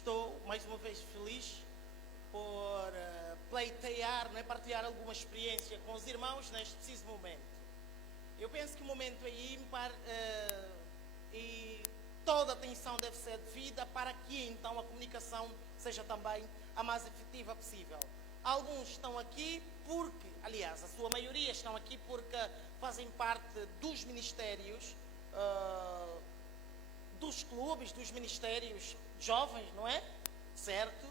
estou mais uma vez feliz por pleitear, né, partilhar alguma experiência com os irmãos neste preciso momento. Eu penso que o momento é ímpar e toda a atenção deve ser devida para que então a comunicação seja também a mais efetiva possível. Alguns estão aqui porque, aliás, a sua maioria estão aqui porque fazem parte dos ministérios, dos clubes, dos ministérios jovens, não é? Certo?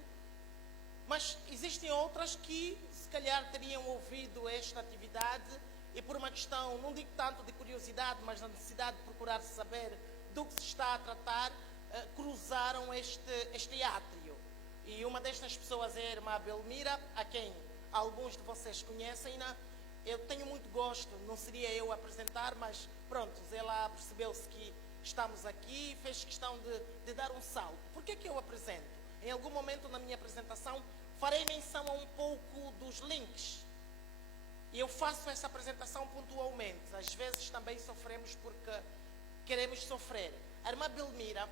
Mas existem outras que, se calhar, teriam ouvido esta atividade e por uma questão, não digo tanto de curiosidade, mas na necessidade de procurar saber do que se está a tratar, cruzaram este átrio. E uma destas pessoas é a irmã Belmira, a quem alguns de vocês conhecem-na. Eu tenho muito gosto, não seria eu a apresentar, mas pronto, ela percebeu-se que estamos aqui e fez questão de dar um salto. Por que é que eu apresento? Em algum momento na minha apresentação farei menção a um pouco dos links. E eu faço essa apresentação pontualmente. Às vezes também sofremos porque queremos sofrer. A irmã Belmira,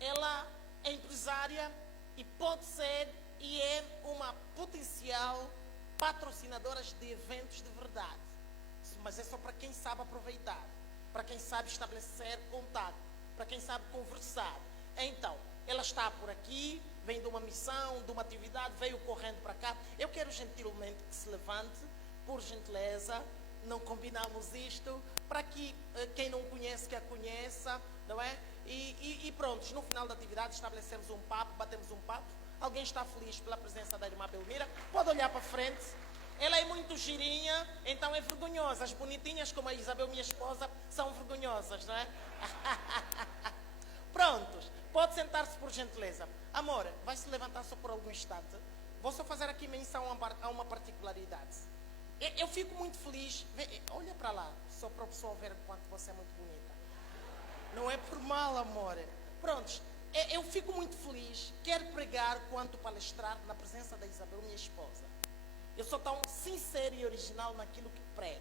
ela é empresária e pode ser e é uma potencial patrocinadora de eventos de verdade. Mas é só para quem sabe aproveitar, para quem sabe estabelecer contato, para quem sabe conversar. Então, ela está por aqui, vem de uma missão, de uma atividade, veio correndo para cá. Eu quero gentilmente que se levante, por gentileza, não combinamos isto, para que quem não conhece, que a conheça, não é? E pronto, no final da atividade estabelecemos um papo, batemos um papo. Alguém está feliz pela presença da irmã Belmira? Pode olhar para frente. Ela é muito girinha, então é vergonhosa. As bonitinhas, como a Isabel, minha esposa, são vergonhosas, não é? Prontos, pode sentar-se por gentileza. Amor, vai se levantar só por algum instante. Vou só fazer aqui menção a uma particularidade. Eu fico muito feliz. Olha para lá, só para o pessoal ver quanto você é muito bonita. Não é por mal, amor. Prontos, eu fico muito feliz, quer pregar quanto palestrar na presença da Isabel, minha esposa. Eu sou tão sincero e original naquilo que prego.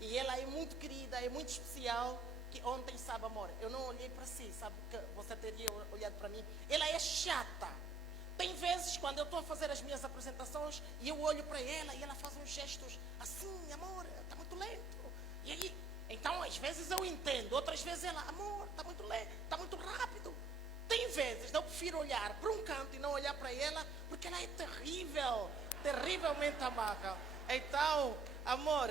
E ela é muito querida, é muito especial, que ontem, sabe, amor, eu não olhei para si, sabe, que você teria olhado para mim. Ela é chata. Tem vezes, quando eu estou a fazer as minhas apresentações, e eu olho para ela, e ela faz uns gestos assim, amor, está muito lento. E aí, então, às vezes eu entendo, outras vezes ela, amor, está muito lento, está muito rápido. Tem vezes, eu prefiro olhar para um canto e não olhar para ela, porque ela é terrível, terrivelmente amável. Então, amor,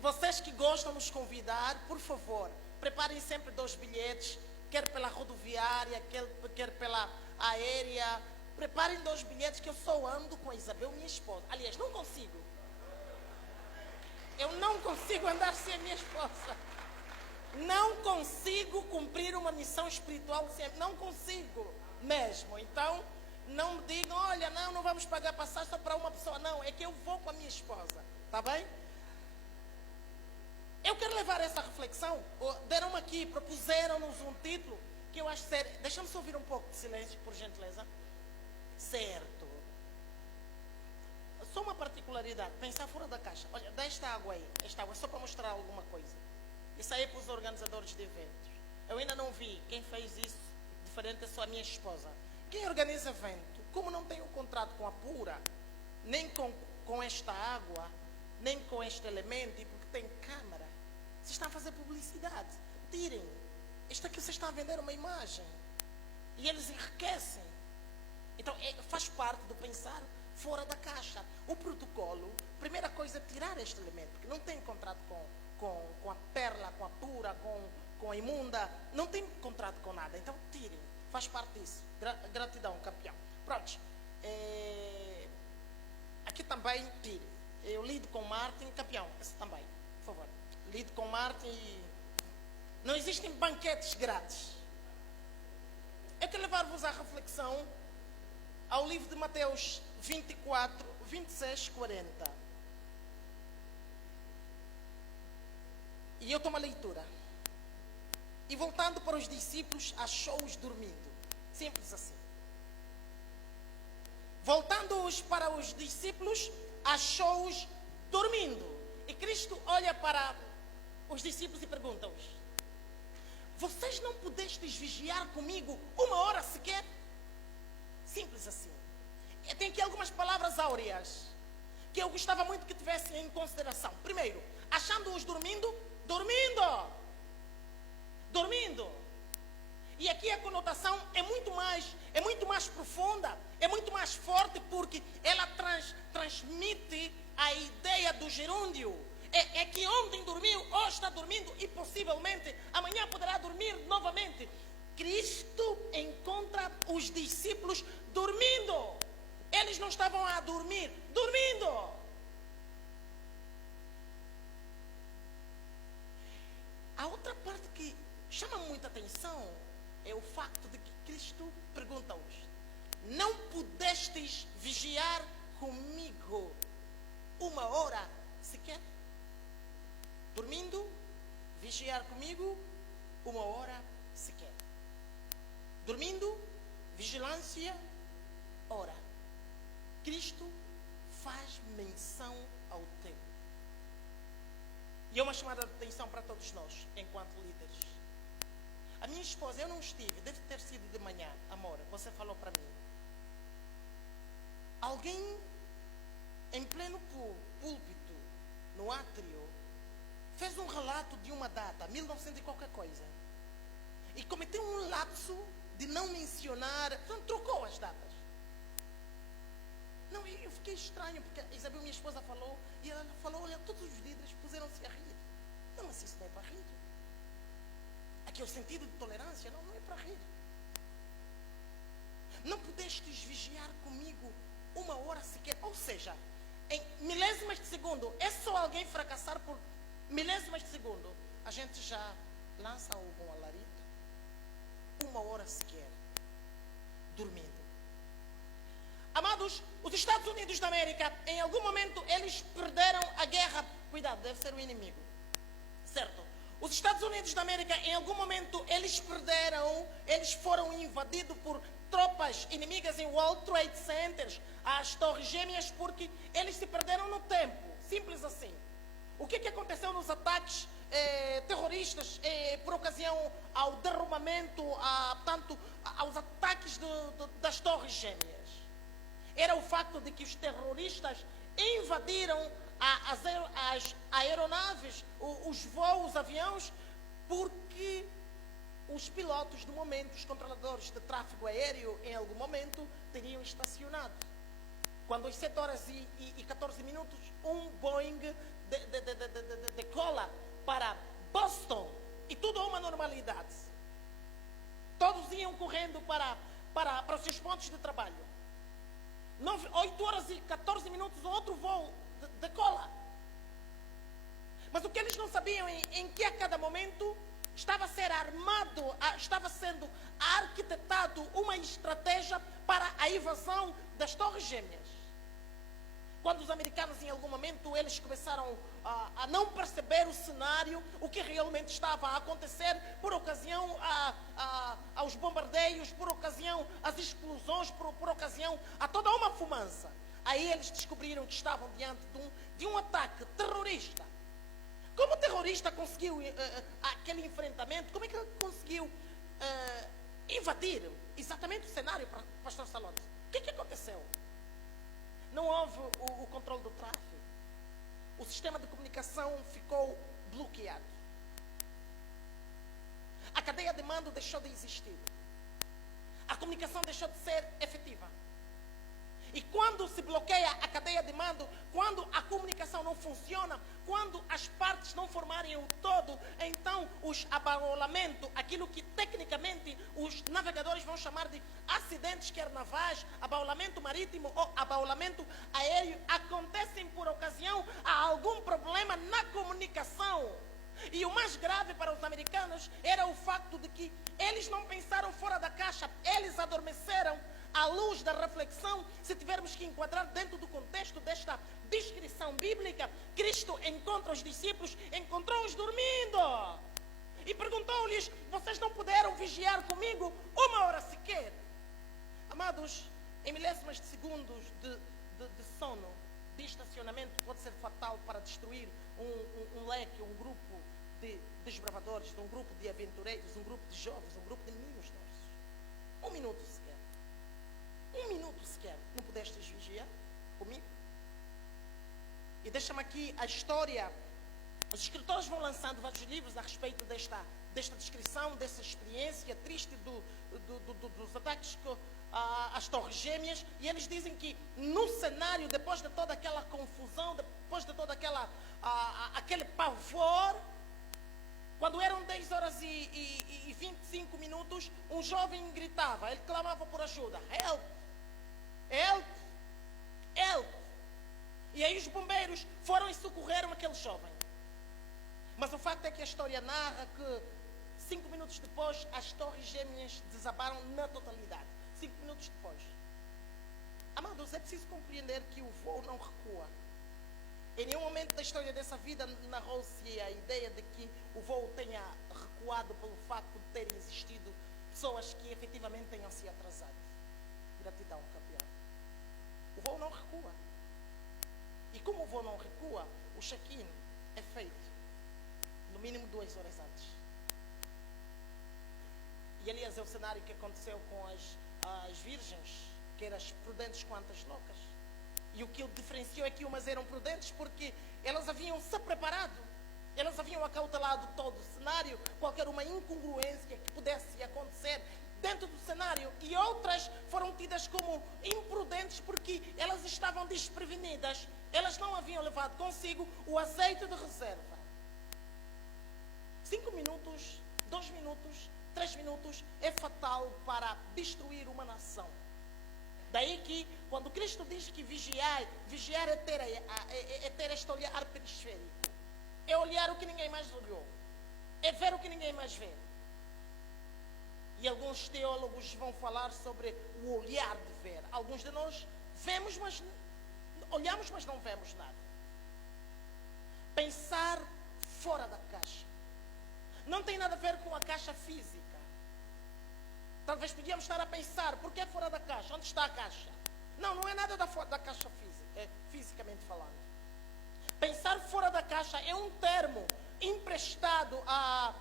vocês que gostam de nos convidar, por favor, preparem sempre 2 bilhetes, quer pela rodoviária, quer pela aérea. Preparem 2 bilhetes, que eu só ando com a Isabel, minha esposa. Aliás, não consigo. Eu não consigo andar sem a minha esposa. Não consigo cumprir uma missão espiritual sem... Não consigo mesmo. Então, não me digam, olha, não vamos pagar passagem só para uma pessoa. Não, é que eu vou com a minha esposa. Está bem? Eu quero levar essa reflexão. Deram aqui, propuseram-nos um título que eu acho sério. Deixa-me só ouvir um pouco de silêncio, por gentileza. Certo. Só uma particularidade, pensar fora da caixa. Olha, dá esta água aí. Esta água é só para mostrar alguma coisa. Isso aí é para os organizadores de eventos. Eu ainda não vi quem fez isso, diferente é só a minha esposa. Quem organiza evento, como não tem um contrato com a Pura, nem com esta água, nem com este elemento, e porque tem câmara, vocês estão a fazer publicidade. Tirem. Isto aqui vocês estão a vender uma imagem. E eles enriquecem. Então, faz parte do pensar fora da caixa. O protocolo, primeira coisa é tirar este elemento, porque não tem contrato com a Perla, com a Pura, com a Imunda, não tem contrato com nada. Então, tirem. Faz parte disso. Gratidão, campeão. Pronto. Aqui também, tire. Eu lido com Martin, campeão. Esse também, por favor. Lido com Martin e... Não existem banquetes grátis. Eu quero levar-vos à reflexão ao livro de Mateus 24, 26, 40. E eu tomo a leitura. E voltando para os discípulos, achou-os dormindo. Simples assim. Voltando-os para os discípulos, achou-os dormindo. E Cristo olha para os discípulos e pergunta-os: vocês não pudestes vigiar comigo 1 hora sequer? Simples assim. Tem aqui algumas palavras áureas que eu gostava muito que tivessem em consideração. Primeiro, achando-os dormindo. E aqui a conotação é muito mais profunda, é muito mais forte, porque ela transmite a ideia do gerúndio. É que ontem dormiu, hoje está dormindo e possivelmente amanhã poderá dormir novamente. Cristo encontra os discípulos dormindo. Eles não estavam a dormir, dormindo. A outra parte que chama muita atenção é o facto de que Cristo pergunta-os: não pudestes vigiar comigo uma hora sequer? Dormindo, vigiar comigo uma hora sequer. Dormindo, vigilância, ora. Cristo faz menção ao tempo. E é uma chamada de atenção para todos nós, enquanto líderes. A minha esposa, eu não estive, deve ter sido de manhã, amor, você falou para mim. Alguém em pleno púlpito, no átrio, fez um relato de uma data, 1900 e qualquer coisa. E cometeu um lapso de não mencionar, então trocou as datas. Não, eu fiquei estranho, porque a Isabel, minha esposa, falou, e ela falou, olha, todos os líderes puseram-se a rir. Não, mas isso não é para rir. Aqui é o sentido de tolerância, não é para rir. Não pudestes vigiar comigo uma hora sequer. Ou seja, em milésimas de segundo, é só alguém fracassar por milésimas de segundo, a gente já lança algum alarido. Uma hora sequer, dormindo. Amados, os Estados Unidos da América, em algum momento, eles perderam a guerra. Cuidado, deve ser o inimigo. Certo? Os Estados Unidos da América, em algum momento, eles foram invadidos por tropas inimigas em World Trade Centers, as Torres Gêmeas, porque eles se perderam no tempo. Simples assim. O que aconteceu nos ataques terroristas por ocasião ao derrubamento, aos ataques das Torres Gêmeas? Era o facto de que os terroristas invadiram as aeronaves, os voos, os aviões, porque os pilotos, do momento, os controladores de tráfego aéreo, em algum momento, teriam estacionado. Quando às 7 horas e 14 minutos, um Boeing decola para Boston, e tudo a uma normalidade. Todos iam correndo para os seus pontos de trabalho. 8 horas e 14 minutos, outro voo decola. Mas o que eles não sabiam em que a cada momento estava sendo arquitetado uma estratégia para a invasão das Torres Gêmeas. Quando os americanos, em algum momento, eles começaram a não perceber o cenário, o que realmente estava a acontecer, por ocasião aos bombardeios, por ocasião às explosões, por ocasião a toda uma fumaça. Aí eles descobriram que estavam diante de um ataque terrorista. Como o terrorista conseguiu aquele enfrentamento? Como é que ele conseguiu invadir exatamente o cenário, pastor Salões? O que aconteceu? Não houve o controle do tráfego. O sistema de comunicação ficou bloqueado. A cadeia de mando deixou de existir. A comunicação deixou de ser efetiva. E quando se bloqueia a cadeia de mando, quando a comunicação não funciona, quando as partes não formarem o todo, então os abaulamentos, aquilo que tecnicamente os navegadores vão chamar de acidentes, quer navais, abaulamento marítimo ou abaulamento aéreo, acontecem por ocasião a algum problema na comunicação. E o mais grave para os americanos era o facto de que eles não pensaram fora da caixa, eles adormeceram. À luz da reflexão, se tivermos que enquadrar dentro do contexto desta descrição bíblica, Cristo encontra os discípulos, encontrou-os dormindo. E perguntou-lhes: vocês não puderam vigiar comigo uma hora sequer? Amados, em milésimas de segundos de sono, de estacionamento, pode ser fatal para destruir um leque, um grupo de desbravadores, um grupo de aventureiros, um grupo de jovens, um grupo de meninos nossos. 1 minuto sequer. 1 deixa-me aqui a história. Os escritores vão lançando vários livros a respeito desta descrição, dessa experiência triste dos ataques às Torres Gêmeas. E eles dizem que no cenário, depois de toda aquela confusão, depois de todo aquele pavor, quando eram 10 horas e 25 minutos, um jovem gritava, ele clamava por ajuda. Help! Help! Help! E aí os bombeiros foram e socorreram aquele jovem. Mas o facto é que a história narra que 5 minutos depois as Torres Gêmeas desabaram na totalidade. 5 minutos depois. Amados, é preciso compreender que o voo não recua. Em nenhum momento da história dessa vida narrou-se a ideia de que o voo tenha recuado pelo facto de terem existido pessoas que efetivamente tenham se atrasado. Gratidão, campeão. O voo não recua. E como o voo não recua, o check-in é feito no mínimo 2 horas antes. E aliás é o cenário que aconteceu com as virgens, que eram as prudentes quanto as loucas. E o que o diferenciou é que umas eram prudentes porque elas haviam se preparado, elas haviam acautelado todo o cenário, qualquer uma incongruência que pudesse acontecer dentro do cenário, e outras foram tidas como imprudentes porque elas estavam desprevenidas, elas não haviam levado consigo o azeite de reserva. 5 minutos, 2 minutos, 3 minutos é fatal para destruir uma nação. Daí que, quando Cristo diz que vigiar é ter este olhar periférico. É olhar o que ninguém mais olhou. É ver o que ninguém mais vê. E alguns teólogos vão falar sobre o olhar de ver. Alguns de nós vemos, mas olhamos, mas não vemos nada. Pensar fora da caixa. Não tem nada a ver com a caixa física. Talvez podíamos estar a pensar, por que fora da caixa? Onde está a caixa? Não, não é nada da caixa física, fisicamente falando. Pensar fora da caixa é um termo emprestado a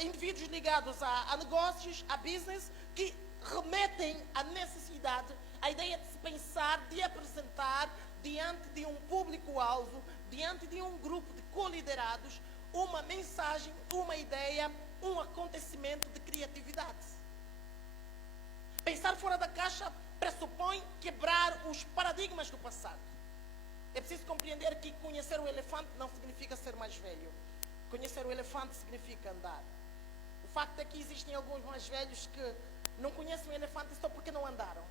indivíduos ligados a negócios, a business, que remetem à necessidade, à ideia de se pensar, de apresentar diante de um público-alvo, diante de um grupo de co-liderados, uma mensagem, uma ideia, um acontecimento de criatividade. Pensar fora da caixa pressupõe quebrar os paradigmas do passado. É preciso compreender que conhecer o elefante não significa ser mais velho. Conhecer o elefante significa andar. O facto é que existem alguns mais velhos que não conhecem o elefante só porque não andaram.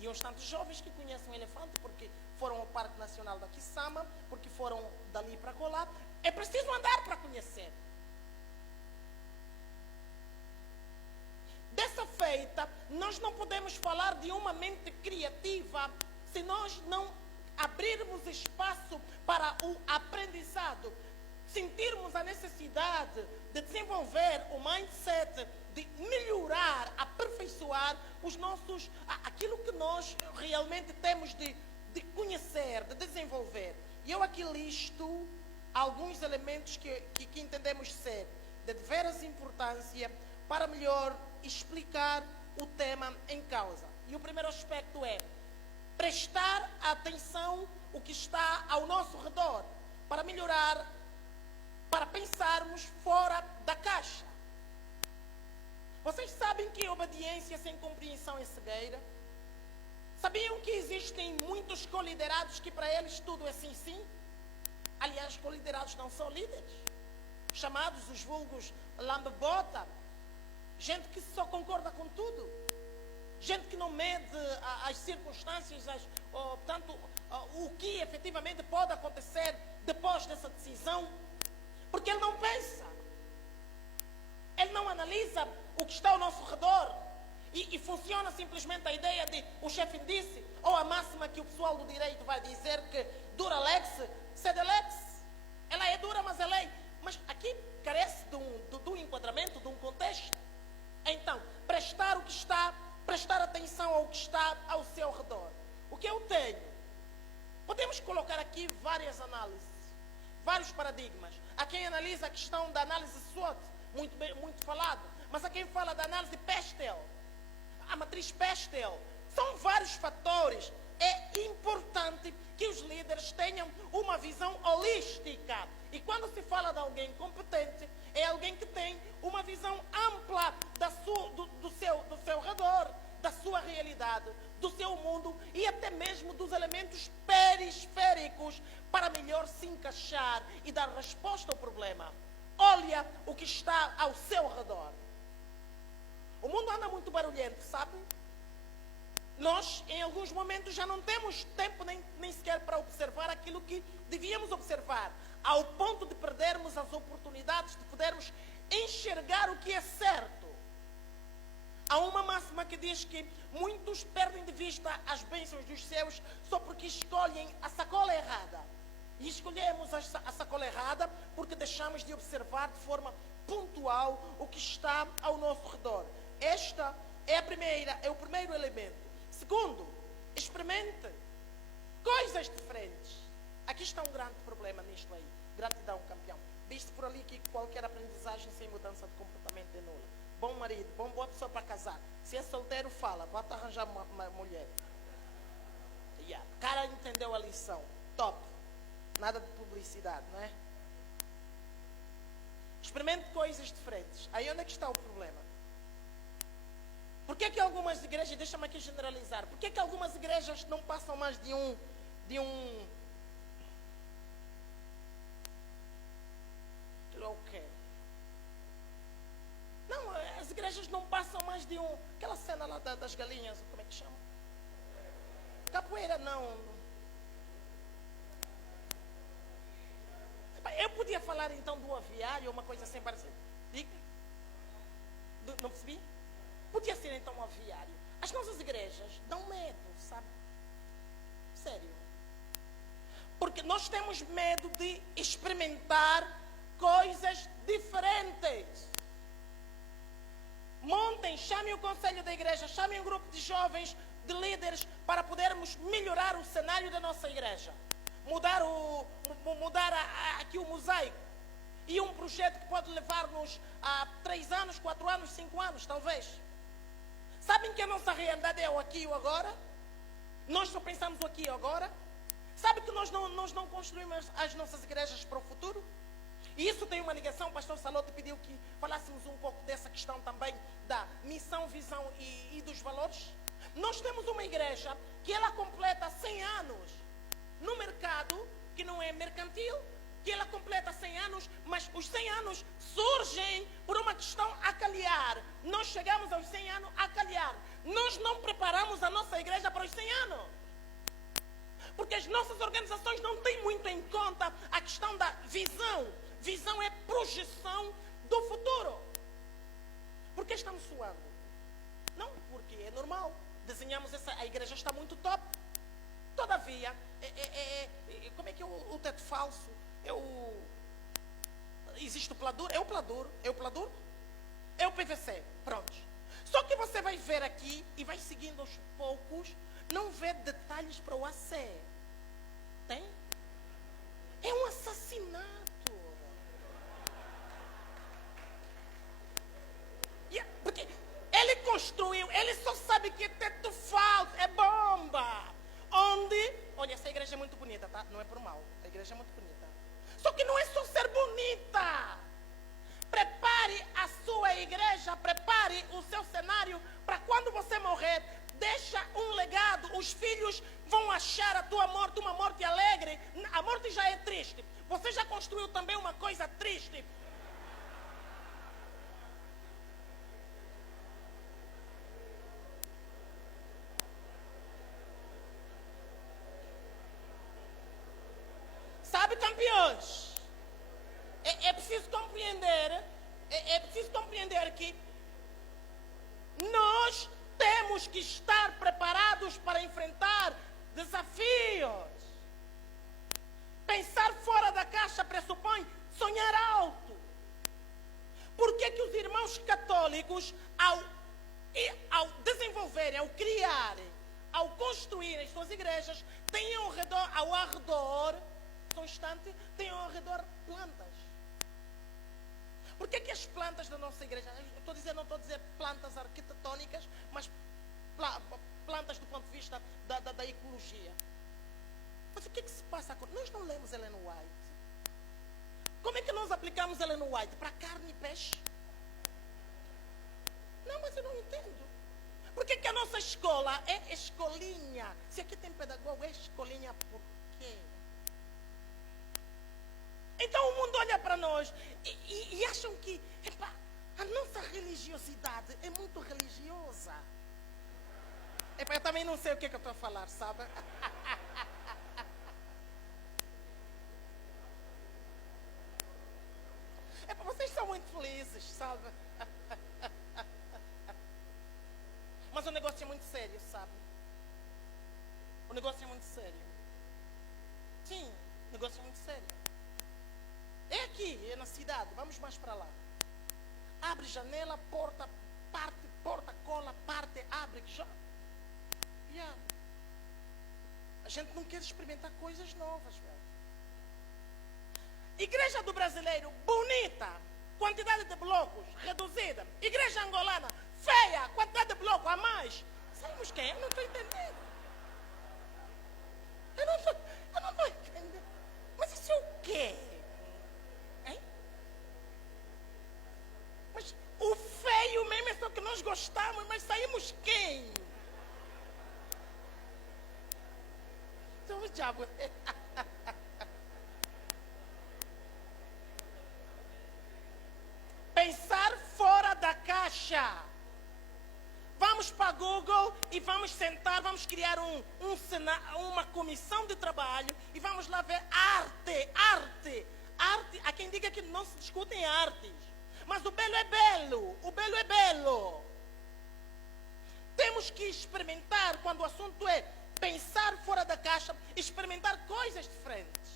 E uns tantos jovens que conhecem o elefante porque foram ao Parque Nacional da Kisama, porque foram dali para colar. É preciso andar para conhecer. Dessa feita, nós não podemos falar de uma mente criativa se nós não abrirmos espaço para o aprendizado, sentirmos a necessidade de desenvolver o mindset, de melhorar, aperfeiçoar aquilo que nós realmente temos de conhecer, de desenvolver. E eu aqui listo alguns elementos que entendemos ser de veras importância para melhor explicar o tema em causa. E o primeiro aspecto é prestar atenção ao que está ao nosso redor, para melhorar, para pensarmos fora da caixa. Vocês sabem que obediência sem compreensão é cegueira? Sabiam que existem muitos coliderados que para eles tudo é sim, sim? Aliás, coliderados não são líderes. Chamados os vulgos lambebota. Gente que só concorda com tudo. Gente que não mede as circunstâncias, portanto, o que efetivamente pode acontecer depois dessa decisão. Porque ele não pensa. Ele não analisa o que está ao nosso redor. E funciona simplesmente a ideia de o chefe disse, ou a máxima que o pessoal do direito vai dizer que dura lex, sed lex. Ela é dura, mas é lei. Mas aqui carece de um enquadramento, de um contexto. Então, prestar atenção ao que está ao seu redor. O que eu tenho? Podemos colocar aqui várias análises, vários paradigmas. Há quem analisa a questão da análise SWOT, muito falado, mas há quem fala da análise Pestel, a matriz Pestel. São vários fatores é importante que os líderes tenham uma visão holística. E quando se fala de alguém competente, é alguém que tem uma visão ampla do seu redor, da sua realidade, do seu mundo e até mesmo dos elementos periféricos para melhor se encaixar e dar resposta ao problema. Olha o que está ao seu redor. O mundo anda muito barulhento, sabe? Nós, em alguns momentos, já não temos tempo nem sequer para observar aquilo que devíamos observar, ao ponto de perdermos as oportunidades de podermos enxergar o que é certo. Há uma máxima que diz que muitos perdem de vista as bênçãos dos céus só porque escolhem a sacola errada. E escolhemos a sacola errada porque deixamos de observar de forma pontual o que está ao nosso redor. Esta é o primeiro elemento. Segundo, experimente coisas diferentes. Aqui está um grande problema nisto aí. Gratidão, campeão. Diz-se por ali que qualquer aprendizagem sem mudança de comportamento é nula. Bom marido, boa pessoa para casar. Se é solteiro, fala. Bota arranjar uma mulher. Yeah. O cara entendeu a lição. Top. Nada de publicidade, não é? Experimente coisas diferentes. Aí onde é que está o problema? Por que que algumas igrejas, deixa-me aqui generalizar, por que que algumas igrejas não passam mais de um o quê? Não, as igrejas não passam mais de aquela cena lá das galinhas, como é que chama? Capoeira, não. Eu podia falar então do aviário, uma coisa assim parecida. Diga. Não percebi? Podia ser então um aviário. As nossas igrejas dão medo, sabe? Sério. Porque nós temos medo de experimentar coisas diferentes. Montem, chamem o conselho da igreja, chamem um grupo de jovens, de líderes, para podermos melhorar o cenário da nossa igreja. Mudar aqui o mosaico. E um projeto que pode levar-nos a 3 anos, 4 anos, 5 anos, talvez. Sabem que a nossa realidade é o aqui e o agora? Nós só pensamos o aqui e o agora? Sabe que nós não construímos as nossas igrejas para o futuro? E isso tem uma ligação, o pastor Salote pediu que falássemos um pouco dessa questão também da missão, visão e dos valores. Nós temos uma igreja que ela completa 100 anos no mercado, que não é mercantil, que ela completa 100 anos, mas os 100 anos surgem por uma questão a calhar. Nós chegamos aos 100 anos a calhar. Nós não preparamos a nossa igreja para os 100 anos. Porque as nossas organizações não têm muito em conta a questão da visão. Visão é projeção do futuro. Por que estamos suando? Não, porque é normal. Desenhamos a igreja está muito top. Todavia, como é que é o teto falso? Existe o pladur? É o pladur? É o PVC. Pronto. Só que você vai ver aqui e vai seguindo aos poucos, não vê detalhes para o AC. Tem? É um assassinato. Porque ele construiu, ele só sabe que é teto falso, é bomba. Olha, essa igreja é muito bonita, tá? Não é por mal. A igreja é muito bonita. Só que não é só ser bonita. Prepare a sua igreja, prepare o seu cenário para quando você morrer, deixa um legado. Os filhos vão achar a tua morte uma morte alegre. A morte já é triste. Você já construiu também uma coisa triste. Sabe, campeões? É preciso compreender que nós temos que estar preparados para enfrentar desafios. Pensar fora da caixa pressupõe sonhar alto. Por que que os irmãos católicos, ao desenvolverem, ao criarem, ao construírem suas igrejas, têm ao arredor constante, têm ao redor plantas? Por que que as plantas da nossa igreja, não estou a dizer plantas arquitetônicas, mas plantas do ponto de vista da a ecologia. Mas o que se passa com... Nós não lemos Ellen White. Como é que nós aplicamos Ellen White? Para carne e peixe? Não, mas eu não entendo. Por que a nossa escola é escolinha? Se aqui tem pedagogo, é escolinha por quê? Então o mundo olha para nós e acham que epa, a nossa religiosidade é muito religiosa. Epa, eu também não sei o que eu estou a falar, sabe? Epa, vocês são muito felizes, sabe? Mas o negócio é muito sério, sabe? O negócio é muito sério. Sim, o negócio é muito sério. É aqui, é na cidade, vamos mais para lá. Abre janela, porta, parte, porta, cola, parte, abre, já. Yeah. A gente não quer experimentar coisas novas, velho. Igreja do brasileiro, bonita, quantidade de blocos reduzida. Igreja angolana, feia, quantidade de blocos a mais. Saímos quem? Eu não estou entendendo. Eu não estou entendendo. Mas isso é o quê? Hein? Mas o feio mesmo é só que nós gostamos, mas saímos quem? Então o diabo... Pensar fora da caixa. Vamos para Google e vamos sentar, vamos criar uma comissão de trabalho e vamos lá ver arte. Há quem diga que não se discutem artes, mas o belo é belo. Temos que experimentar, quando o assunto é pensar fora da caixa, experimentar coisas diferentes.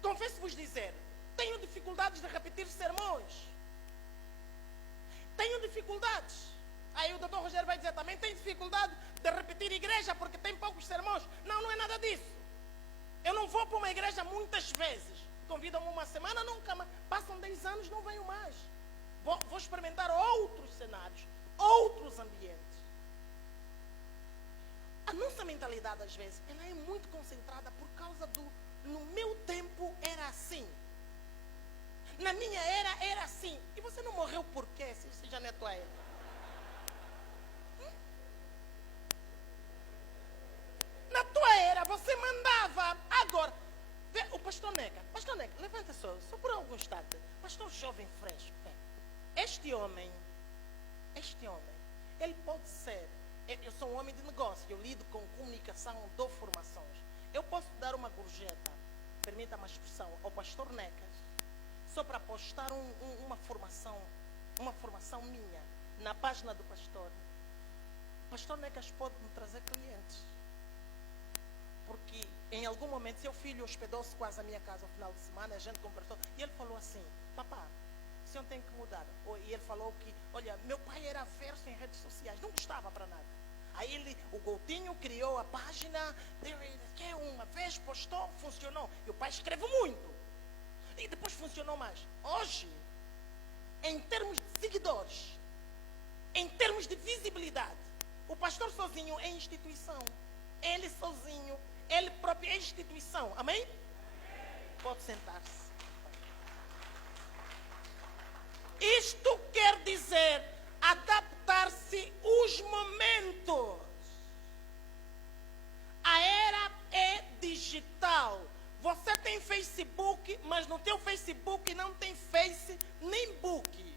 Confesso-vos dizer, tenho dificuldades de repetir sermões. Tenho dificuldades. Aí o doutor Rogério vai dizer também, tem dificuldade de repetir igreja porque tem poucos sermões. Não é nada disso. Eu não vou para uma igreja muitas vezes. Convidam-me uma semana, nunca mais. Passam 10 anos, não venho mais. Vou experimentar outros cenários, outros ambientes. A nossa mentalidade, às vezes, ela é muito concentrada por causa do... No meu tempo era assim. Na minha era assim. E você não morreu por quê, se você já não é tua era? Na tua era, você mandava. Agora, vê, o pastor Neca, levanta só por algum instante. Pastor jovem fresco. Este homem, ele pode ser, eu sou um homem de negócio, eu lido com comunicação, dou formações. Eu posso dar uma gorjeta, permita-me a expressão, ao pastor Necas, só para postar uma formação minha na página do pastor. O pastor Necas pode me trazer clientes. Porque em algum momento seu filho hospedou-se quase à minha casa no final de semana, a gente conversou, e ele falou assim, papá, o senhor tem que mudar. E ele falou que, olha, meu pai era averso em redes sociais, não gostava para nada. Aí o Coutinho criou a página, que uma vez postou, funcionou. E o pai escreve muito. E depois funcionou mais. Hoje, em termos de seguidores, em termos de visibilidade, o pastor sozinho é instituição. Ele sozinho, ele próprio é instituição. Amém? Pode sentar-se. Isto quer dizer adaptar-se os momentos. A era é digital. Você tem Facebook, mas no teu Facebook não tem Face nem Book.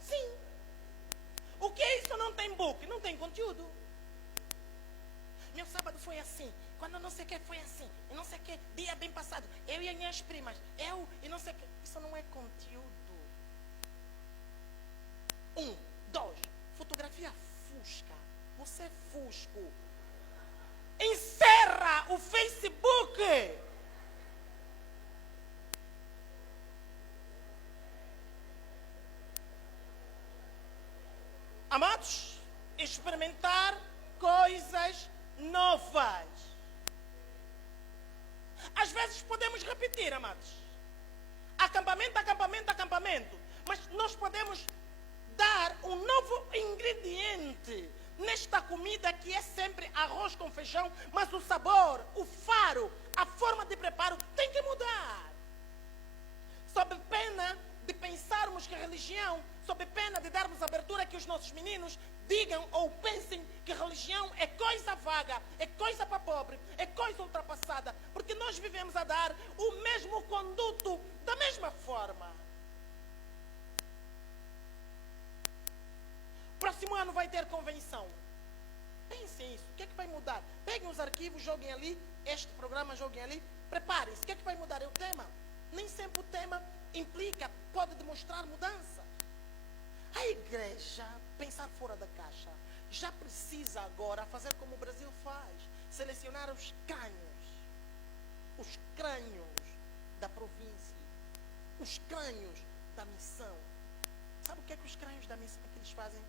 Sim. O que é isso? Não tem book? Não tem conteúdo. Meu sábado foi assim. Quando não sei o que foi assim. E não sei o que. Dia bem passado. Eu e as minhas primas. Eu e não sei o que. Isso não é conteúdo. 1, 2. Fotografia fusca. Você é fusco. Encerra o Facebook. Amados, experimentar coisas novas. Às vezes podemos repetir, amados. Acampamento. Mas nós podemos dar um novo ingrediente nesta comida que é sempre arroz com feijão, mas o sabor, o faro, a forma de preparo tem que mudar. Sob pena de pensarmos que religião, sob pena de darmos abertura que os nossos meninos digam ou pensem que religião é coisa vaga, é coisa para pobre, é coisa ultrapassada, porque nós vivemos a dar o mesmo conduto da mesma forma. Próximo ano vai ter convenção. Pensem isso. O que é que vai mudar? Peguem os arquivos, joguem ali. Este programa, joguem ali. Preparem-se. O que é que vai mudar? É o tema. Nem sempre o tema implica, pode demonstrar mudança. A igreja, pensar fora da caixa, já precisa agora fazer como o Brasil faz. Selecionar os crânios da província, os crânios da missão. Sabe o que é que os crânios da missão que eles fazem?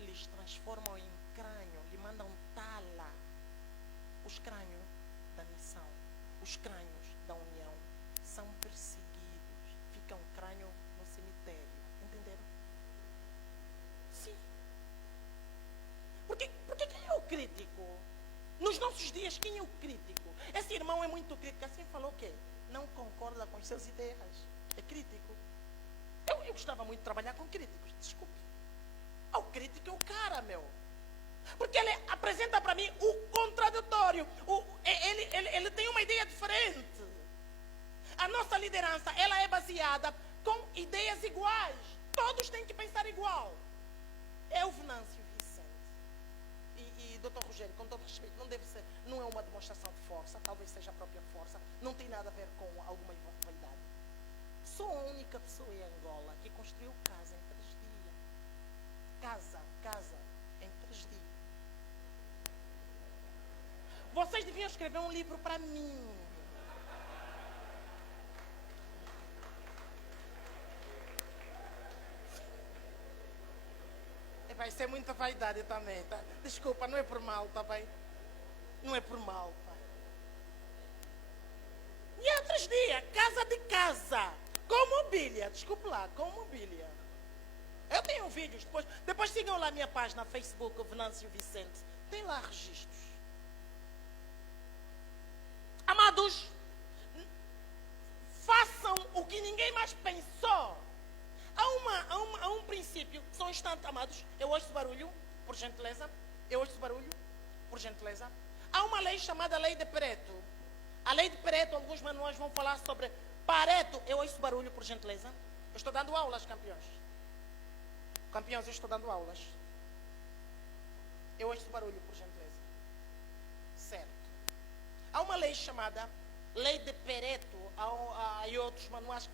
Eles transformam em crânio, lhe mandam tala. Os crânios da missão, os crânios da união são perseguidos. Fica um crânio no cemitério. Entenderam? Sim. Porque quem é o crítico? Nos nossos dias, quem é o crítico? Esse irmão é muito crítico. Assim falou o quê? Não concorda com as suas ideias. É crítico. Eu gostava muito de trabalhar com críticos. Desculpe. O crítico é o cara, meu. Porque ele apresenta para mim o contraditório. Ele tem uma ideia diferente. A nossa liderança, ela é baseada com ideias iguais. Todos têm que pensar igual. Eu, Venâncio Vicente e Dr. Rogério, com todo respeito, não é uma demonstração de força, talvez seja a própria força, não tem nada a ver com alguma vaidade. Sou a única pessoa em Angola que construiu casa em 3 dias. Casa em 3 dias. Vocês deviam escrever um livro para mim. Vai ser muita vaidade também, tá? Desculpa, não é por mal, tá bem? Não é por mal, tá? E há 3 dias, casa, com mobília, desculpe lá, com mobília. Eu tenho vídeos, depois sigam lá a minha página no Facebook, Venâncio Vicente. Tem lá registros. Amados, façam o que ninguém mais pensou. Há um princípio, só um instante, amados. Eu ouço barulho, por gentileza. Há uma lei chamada Lei de Pareto. A Lei de Pareto, alguns manuais vão falar sobre Pareto. Eu ouço barulho, por gentileza. Eu estou dando aulas, campeões. Campeões, eu estou dando aulas. Eu ouço barulho, por gentileza. Certo. Há uma lei chamada Lei de Pareto. Há outros manuais que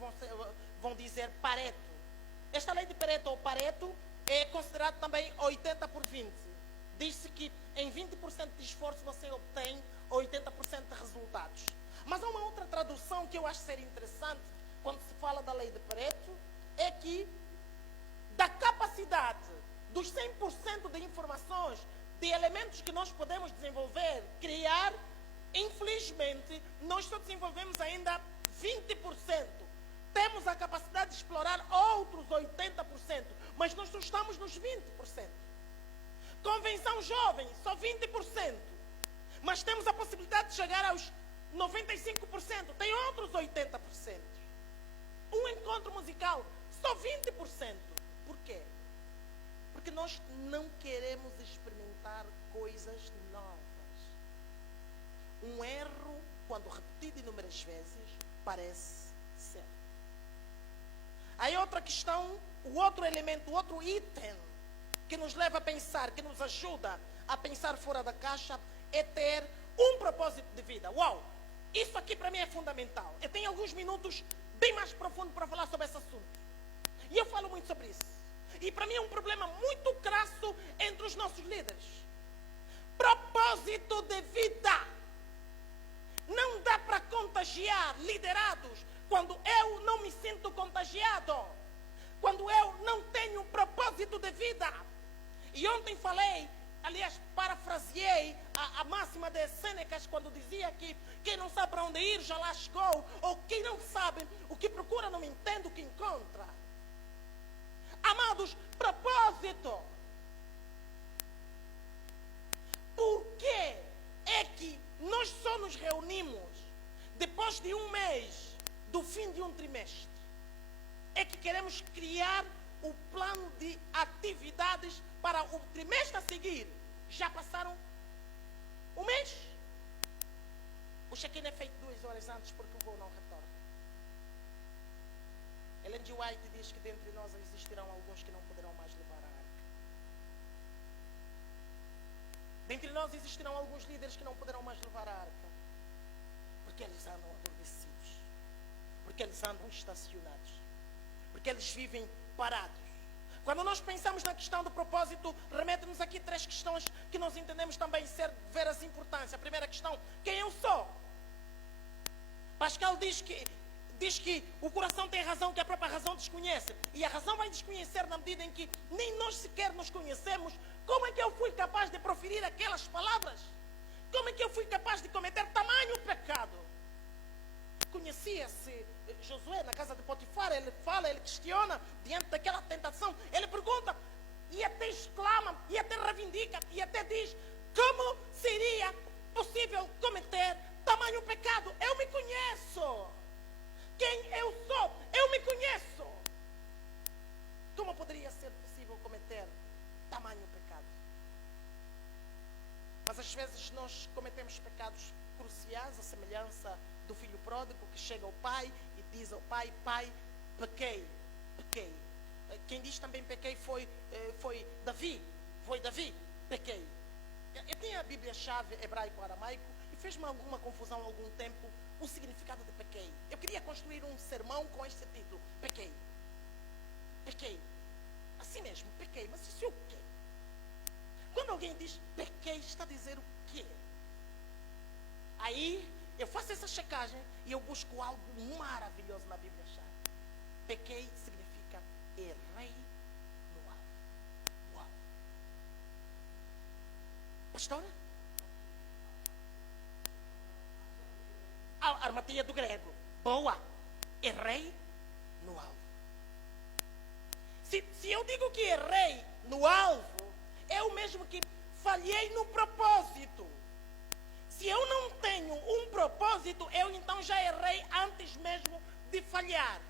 vão dizer Pareto. Esta lei de Pareto ou Pareto é considerado também 80 por 20. Diz-se que em 20% de esforço você obtém 80% de resultados. Mas há uma outra tradução que eu acho ser interessante quando se fala da lei de Pareto, é que da capacidade dos 100% de informações, de elementos que nós podemos desenvolver, criar, infelizmente, nós só desenvolvemos ainda 20%. Temos a capacidade de explorar outros 80%, mas nós só estamos nos 20%. Convenção jovem, só 20%. Mas temos a possibilidade de chegar aos 95%. Tem outros 80%. Um encontro musical, só 20%. Por quê? Porque nós não queremos experimentar coisas novas. Um erro, quando repetido inúmeras vezes, parece certo. Aí outra questão, o outro elemento, o outro item que nos leva a pensar, que nos ajuda a pensar fora da caixa, é ter um propósito de vida. Uau! Isso aqui para mim é fundamental. Eu tenho alguns minutos bem mais profundos para falar sobre esse assunto. E eu falo muito sobre isso. E para mim é um problema muito crasso entre os nossos líderes. Propósito de vida. Não dá para contagiar liderados quando eu não me sinto contagiado. Quando eu não tenho um propósito de vida. E ontem falei, aliás, parafraseei a máxima de Sênecas quando dizia que quem não sabe para onde ir já lá chegou. Ou quem não sabe o que procura não entende o que encontra. Amados, propósito. de um trimestre é que queremos criar o plano de atividades para o trimestre a seguir. Já passaram um mês. O check-in é feito 2 horas antes porque o voo não retorna. Ellen G. White diz que dentre nós existirão alguns que não poderão mais levar a arca. Dentre nós existirão alguns líderes que não poderão mais levar a arca. Porque eles andam adormecidos. Porque eles andam estacionados. Porque eles vivem parados. Quando nós pensamos na questão do propósito, remete-nos aqui 3 questões que nós entendemos também ser de veras importância. A primeira questão, quem eu sou? Pascal diz que o coração tem razão que a própria razão desconhece. E a razão vai desconhecer na medida em que nem nós sequer nos conhecemos. Como é que eu fui capaz de proferir aquelas palavras? Como é que eu fui capaz de cometer tamanho pecado? Conhecia-se Josué na casa de Potifar, ele fala, ele questiona diante daquela tentação, ele pergunta, e até exclama, e até reivindica, e até diz, como seria possível cometer tamanho pecado? Eu me conheço. Quem eu sou? Eu me conheço. Como poderia ser possível cometer tamanho pecado? Mas às vezes nós cometemos pecados cruciais, a semelhança do filho pródigo que chega ao pai e diz ao pai, pai, pequei. Quem diz também pequei foi Davi, pequei. Eu tinha a Bíblia-chave hebraico-aramaico e fez-me alguma confusão há algum tempo o significado de pequei. Eu queria construir um sermão com este título, pequei. Assim mesmo, pequei, mas isso é o quê? Quando alguém diz pequei, está a dizer o quê? Aí eu faço essa checagem e eu busco algo maravilhoso na Bíblia-chave. Pequei significa errei no alvo. Uau! Pastora? A armadilha do grego. Boa! Errei no alvo. Se eu digo que errei no alvo, é o mesmo que falhei no propósito. Se eu não tenho um propósito, eu então já errei antes mesmo de falhar.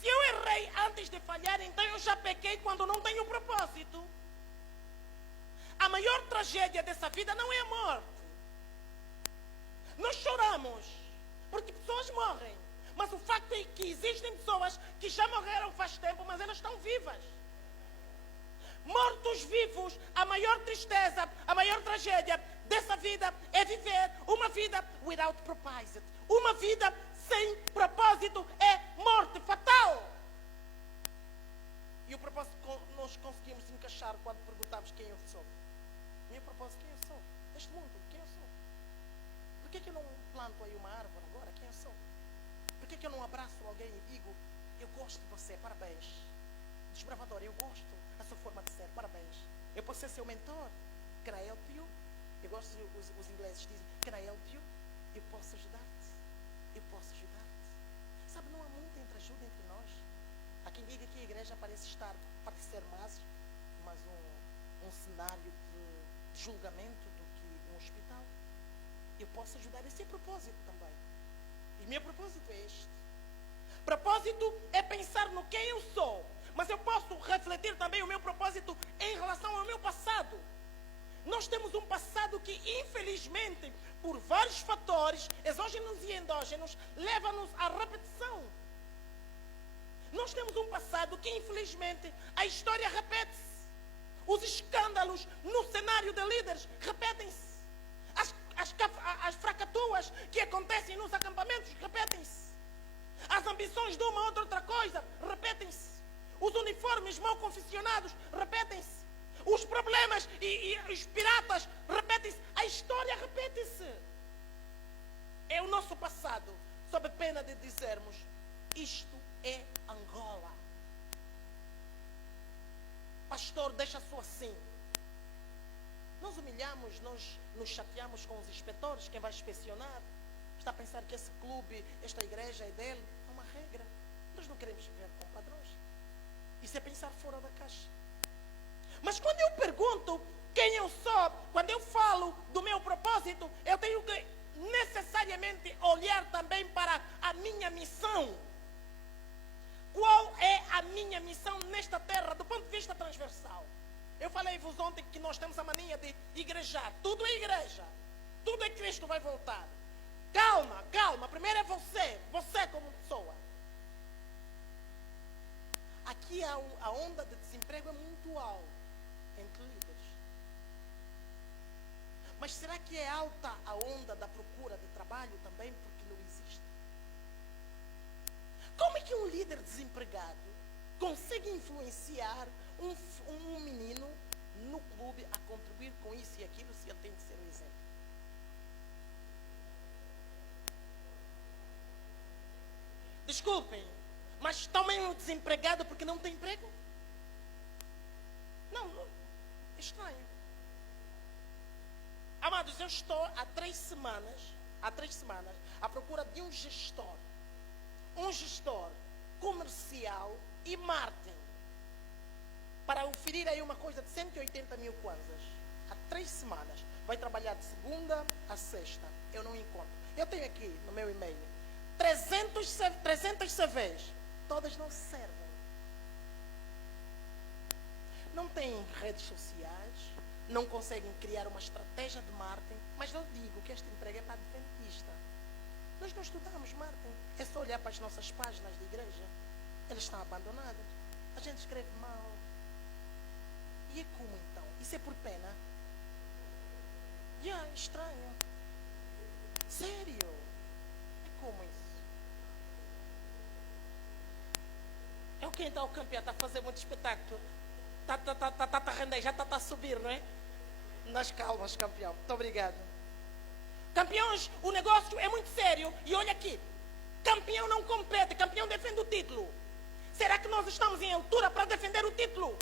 Se eu errei antes de falhar, então eu já pequei quando não tenho propósito. A maior tragédia dessa vida não é a morte. Nós choramos porque pessoas morrem. Mas o facto é que existem pessoas que já morreram faz tempo, mas elas estão vivas. Mortos-vivos, a maior tristeza, a maior tragédia dessa vida é viver uma vida without propósito. Uma vida sem propósito é morte fatal. E o propósito nós conseguimos encaixar quando perguntamos quem eu sou. Meu propósito, quem eu sou? Deste mundo, quem eu sou? Por que eu não planto aí uma árvore agora? Quem eu sou? Por que eu não abraço alguém e digo, eu gosto de você, parabéns. Desbravador, eu gosto da sua forma de ser, parabéns. Eu posso ser seu mentor. Can I help you? Eu gosto, os ingleses dizem, can I help you? Eu posso ajudar-te. Eu posso ajudar-te. Sabe, não há muita entreajuda entre nós. Há quem diga que a igreja parece parecer mais um cenário de julgamento do que um hospital. Eu posso ajudar. Esse é propósito também. E meu propósito é este. Propósito é pensar no quem eu sou. Mas eu posso refletir também o meu propósito em relação ao meu passado. Nós temos um passado que, infelizmente, por vários fatores, exógenos e endógenos, leva-nos à repetição. Nós temos um passado que, infelizmente, a história repete-se. Os escândalos no cenário de líderes repetem-se. As fracaturas que acontecem nos acampamentos repetem-se. As ambições de uma ou outra coisa repetem-se. Os uniformes mal confeccionados repetem-se. Os problemas e os piratas repetem-se. A história repete-se. É o nosso passado, sob pena de dizermos, isto é Angola. Pastor, deixa só assim. Nós humilhamos, nós nos chateamos com os inspetores, quem vai inspecionar. Está a pensar que esse clube, esta igreja é dele. É uma regra. Nós não queremos viver com padrões. Isso é pensar fora da caixa. Mas quando eu pergunto quem eu sou, quando eu falo do meu propósito, eu tenho que necessariamente olhar também para a minha missão. Qual é a minha missão nesta terra, do ponto de vista transversal? Eu falei-vos ontem que nós temos a mania de igrejar. Tudo é igreja. Tudo é Cristo vai voltar. Calma, calma. Primeiro é você como pessoa. Aqui a onda de desemprego é muito alta entre líderes. Mas será que é alta a onda da procura de trabalho também porque não existe? Como é que um líder desempregado consegue influenciar um menino no clube a contribuir com isso e aquilo se ele tem de ser um exemplo? Desculpem, mas estão mesmo desempregados porque não tem emprego? Não, é estranho. Amados, eu estou há 3 semanas à procura de um gestor comercial e marketing para oferir aí uma coisa de 180 mil kwanzas. Há 3 semanas. Vai trabalhar de segunda a sexta. Eu não encontro. Eu tenho aqui no meu e-mail 300 CVs. Todas não servem. Não têm redes sociais. Não conseguem criar uma estratégia de marketing. Mas eu digo que este emprego é para adventista. Nós não estudamos marketing. É só olhar para as nossas páginas de igreja. Elas estão abandonadas. A gente escreve mal. E é como então? Isso é por pena? Estranho. Sério? É como isso? É o que então o campeão está a fazer muito espetáculo. Está a render, já está a subir, não é? Nas calmas, campeão. Muito obrigado. Campeões, o negócio é muito sério. E olha aqui. Campeão não compete, campeão defende o título. Será que nós estamos em altura para defender o título?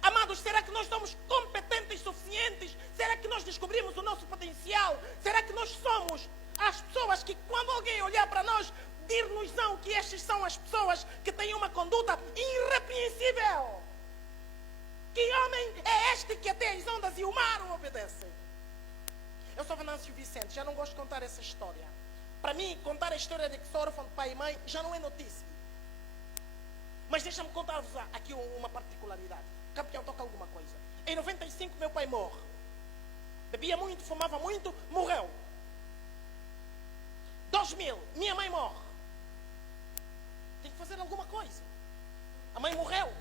Amados, será que nós somos competentes o suficientes? Será que nós descobrimos o nosso potencial? Será que nós somos as pessoas que, quando alguém olhar para nós, dir-nos-ão que estas são as pessoas que têm uma conduta irrepreensível? Que homem é este que até as ondas e o mar o obedecem? Eu sou Venâncio Vicente, já não gosto de contar essa história. Para mim, contar a história de que sou órfão de pai e mãe já não é notícia. Mas deixa-me contar-vos aqui uma particularidade. Campeão, toca alguma coisa. Em 95 meu pai morre. Bebia muito, fumava muito, morreu. 2000, minha mãe morre. Tem que fazer alguma coisa. A mãe morreu.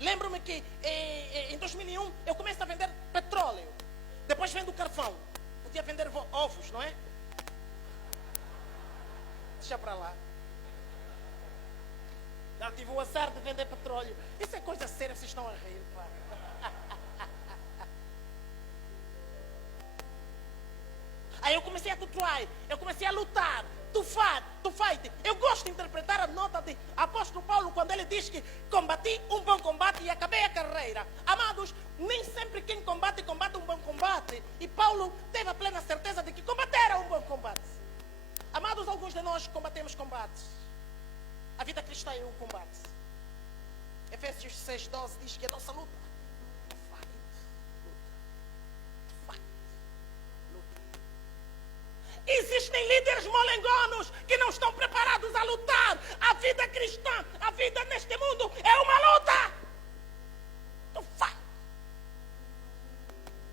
Lembro-me que em 2001 eu começo a vender petróleo. Depois vendo carvão. Podia vender ovos, não é? Deixa para lá. Não, tive o azar de vender petróleo. Isso é coisa séria, vocês estão a rir, pá. Aí eu comecei a tatuar, eu comecei a lutar, to fight. Eu gosto de interpretar a nota de apóstolo Paulo quando ele diz que combati um bom combate e acabei a carreira. Amados, nem sempre quem combate um bom combate. E Paulo teve a plena certeza de que combatera um bom combate. Amados, alguns de nós combatemos combates. A vida cristã é um combate. Efésios 6:12 diz que a nossa luta existem líderes molengonos que não estão preparados a lutar. A vida cristã, a vida neste mundo é uma luta.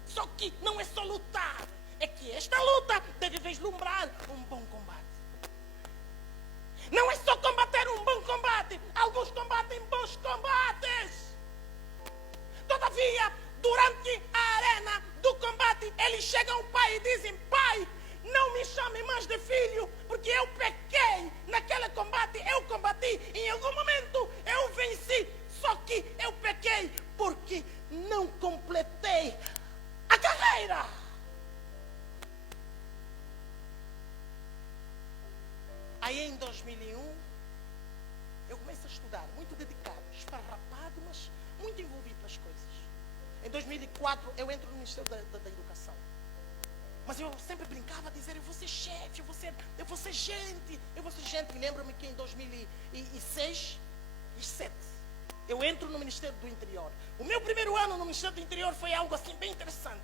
Só que não é só lutar, é que esta luta deve vislumbrar um bom combate. Não é só combater um bom combate. Alguns combatem bons combates. Todavia, durante a arena do combate, eles chegam ao pai e dizem: Pai, não me chame mais de filho, porque eu pequei naquele combate, eu combati, em algum momento eu venci, só que eu pequei porque não completei a carreira. Aí em 2001, eu começo a estudar, muito dedicado, esfarrapado, mas muito envolvido nas coisas. Em 2004, eu entro no Ministério da Educação. Mas eu sempre brincava a dizer: eu vou ser chefe, eu vou ser gente. E lembro-me que em 2006 e 2007, eu entro no Ministério do Interior. O meu primeiro ano no Ministério do Interior foi algo assim bem interessante.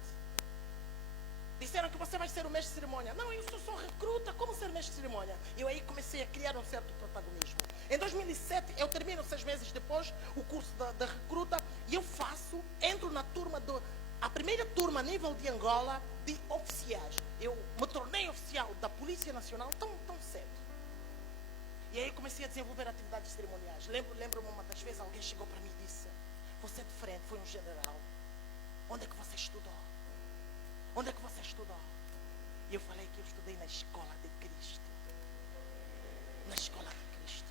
Disseram que você vai ser o mestre de cerimônia. Não, eu sou só recruta, como ser mestre de cerimônia? Eu aí comecei a criar um certo protagonismo. Em 2007, eu termino 6 meses depois o curso da recruta e eu entro na turma a primeira turma a nível de Angola de oficiais. Eu me tornei oficial da Polícia Nacional tão cedo. E aí comecei a desenvolver atividades cerimoniais. Lembro-me uma das vezes alguém chegou para mim e disse: você é diferente, foi um general. Onde é que você estudou? Onde é que você estudou? E eu falei que eu estudei na escola de Cristo. Na escola de Cristo.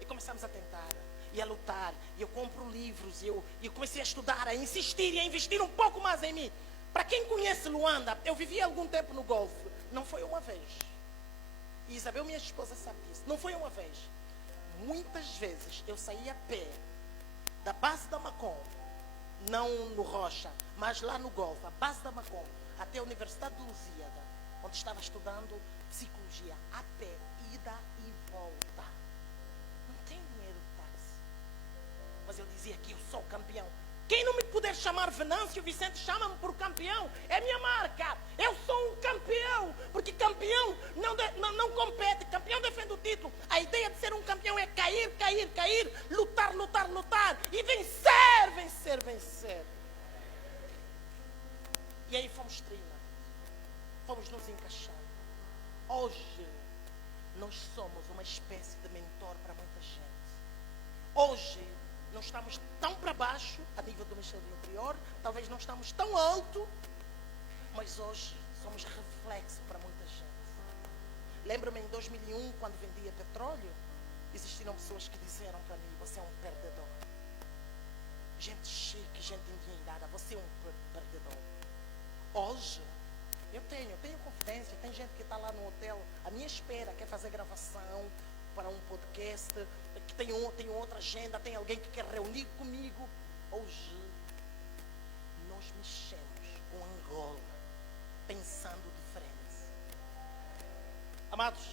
E começamos a tentar, e a lutar. E eu compro livros, e eu comecei a estudar, a insistir e a investir um pouco mais em mim. Para quem conhece Luanda, eu vivi algum tempo no Golfo. Não foi uma vez. E Isabel, minha esposa, sabe disso. Não foi uma vez. Muitas vezes eu saía a pé da base da Macom, não no Rocha, mas lá no Golfo, a base da Macom, até a Universidade de Lusíada, onde estava estudando psicologia, a pé, ida e volta. Não tenho dinheiro de táxi. Mas eu dizia que eu sou campeão. Quem não me puder chamar Venâncio Vicente, chama-me por campeão. É minha marca. Eu sou um campeão. Porque campeão não compete. Campeão defende o título. A ideia de ser um campeão é cair, lutar, e vencer. E aí fomos treinando. Fomos nos encaixando. Hoje, nós somos uma espécie de mentor para muita gente. Hoje, não estamos tão para baixo a nível do Ministério do Interior, talvez não estamos tão alto, mas hoje somos reflexo para muita gente. Lembro-me em 2001, quando vendia petróleo, existiram pessoas que disseram para mim: você é um perdedor. Gente chique, gente endinheirada, você é um perdedor. Hoje, eu tenho confidência, tem gente que está lá no hotel à minha espera, quer fazer gravação para um podcast, que tem outra agenda, tem alguém que quer reunir comigo. Hoje, nós mexemos com Angola, pensando diferente. Amados,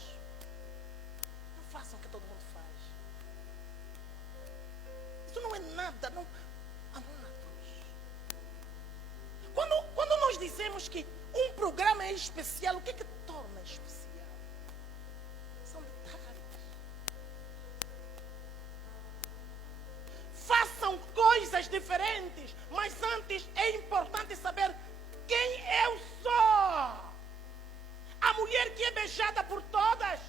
não façam o que todo mundo faz. Isso não é nada, não. Amados, quando nós dizemos que um programa é especial, o que torna especial? São detalhes. Façam coisas diferentes, mas antes é importante saber quem eu sou. A mulher que é beijada por todas.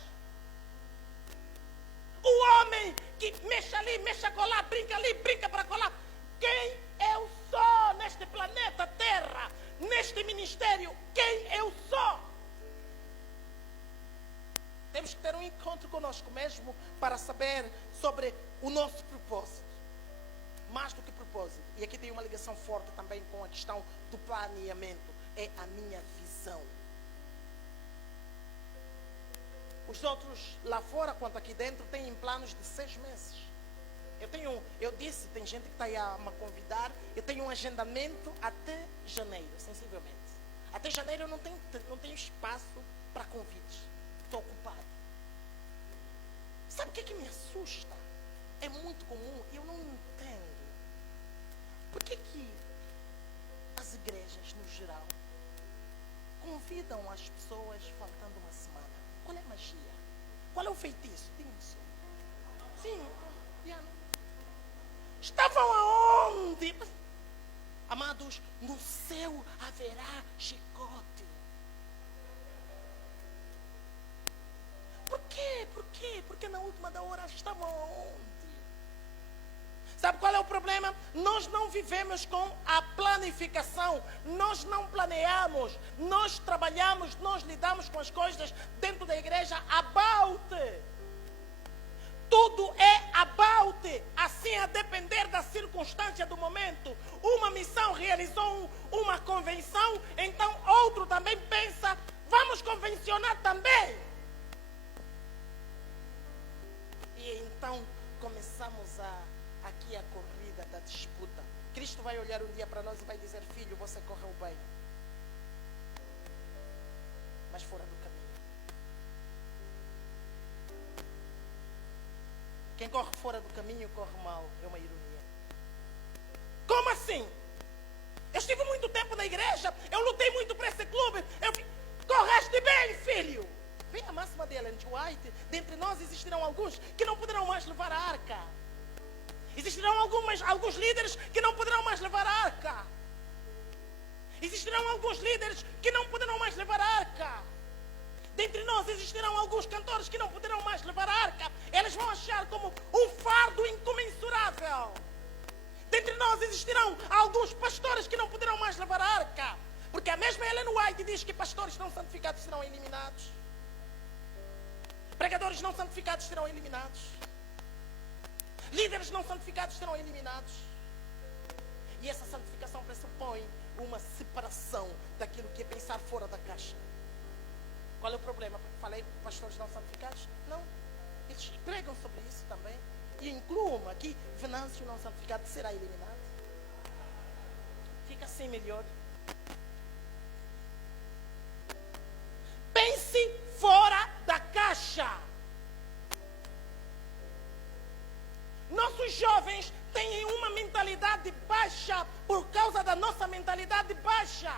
O homem que mexe ali, mexe acolá, brinca ali, brinca para colar. Quem eu sou neste planeta Terra, neste ministério, quem eu sou? Temos que ter um encontro conosco mesmo para saber sobre o nosso propósito. Mais do que propósito. E aqui tem uma ligação forte também com a questão do planeamento. É a minha visão. Os outros lá fora, quanto aqui dentro, têm planos de 6 meses. Eu disse, tem gente que está aí a me convidar, eu tenho um agendamento até janeiro, sensivelmente. Até janeiro eu não tenho espaço para convites. Estou ocupado. Sabe o que me assusta? É muito comum, eu não entendo. Por que as igrejas, no geral, convidam as pessoas faltando uma semana? Qual é a magia? Qual é o feitiço? Isso. Sim. Estavam aonde? Amados, no céu haverá chicote. Por quê? Porque na última da hora estavam aonde? Sabe qual é o problema? Nós não vivemos com a planificação. Nós não planeamos. Nós trabalhamos, nós lidamos com as coisas dentro da igreja about. Tudo é about. Assim, a depender da circunstância do momento. Uma missão realizou uma convenção, então outro também pensa, vamos convencionar também. E então começamos aqui a corrida da disputa. Cristo vai olhar um dia para nós e vai dizer: filho, você correu bem, mas fora do caminho. Quem corre fora do caminho corre mal. É uma ironia. Como assim? Eu estive muito tempo na igreja, eu lutei muito para esse clube. Correste bem, filho. Vem a máxima de Ellen G. White. Dentre nós existirão alguns que não poderão mais levar a arca. Existirão alguns líderes que não poderão mais levar a arca. Existirão alguns líderes que não poderão mais levar a arca. Dentre nós existirão alguns cantores que não poderão mais levar a arca. Eles vão achar como um fardo incomensurável. Dentre nós existirão alguns pastores que não poderão mais levar a arca. Porque a mesma Ellen White diz que pastores não santificados serão eliminados. Pregadores não santificados serão eliminados. Líderes não santificados serão eliminados. E essa santificação pressupõe uma separação daquilo que é pensar fora da caixa. Qual é o problema? Falei pastores não santificados? Não. Eles pregam sobre isso também. E incluam aqui, Venâncio não santificado será eliminado. Fica assim melhor. Pense fora da caixa. Nossos jovens têm uma mentalidade baixa por causa da nossa mentalidade baixa.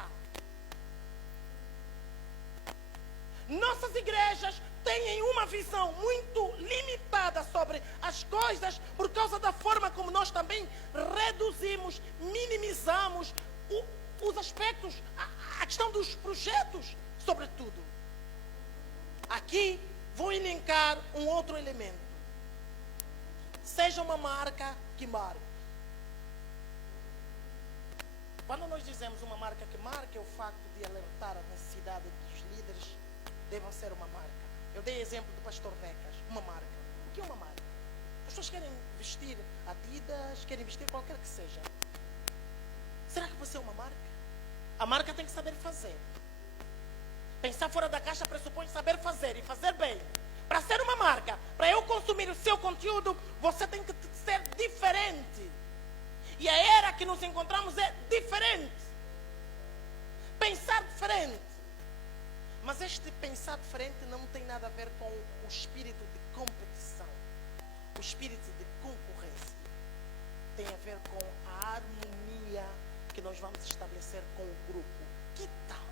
Nossas igrejas têm uma visão muito limitada sobre as coisas por causa da forma como nós também reduzimos, minimizamos os aspectos, a questão dos projetos, sobretudo. Aqui vou elencar um outro elemento. Seja uma marca que marque. Quando nós dizemos uma marca que marque, é o facto de alertar a necessidade dos líderes devam ser uma marca. Eu dei exemplo do pastor Necas, uma marca. O que é uma marca? As pessoas querem vestir Adidas, querem vestir qualquer que seja. Será que você é uma marca? A marca tem que saber fazer. Pensar fora da caixa pressupõe saber fazer e fazer bem. Para ser uma marca, para eu consumir o seu conteúdo, você tem que ser diferente. E a era que nos encontramos é diferente. Pensar diferente. Mas este pensar diferente não tem nada a ver com o espírito de competição. O espírito de concorrência. Tem a ver com a harmonia que nós vamos estabelecer com o grupo. Que tal?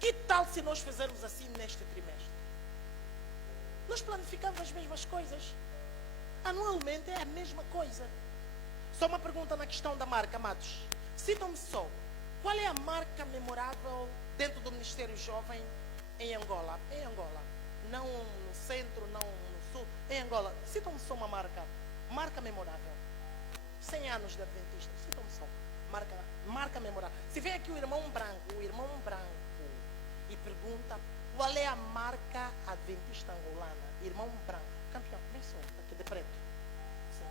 Que tal se nós fizermos assim neste trimestre? Nós planificamos as mesmas coisas. Anualmente é a mesma coisa. Só uma pergunta na questão da marca, amados. Citam-me só. Qual é a marca memorável dentro do Ministério Jovem em Angola? Em Angola. Não no centro, não no sul. Em Angola. Citam-me só uma marca. Marca memorável. 100 anos de Adventista. Citam-me só. Marca memorável. Se vem aqui o irmão branco e pergunta qual é a marca adventista angolana. Irmão branco. Campeão, vem só, aqui de preto. Sim.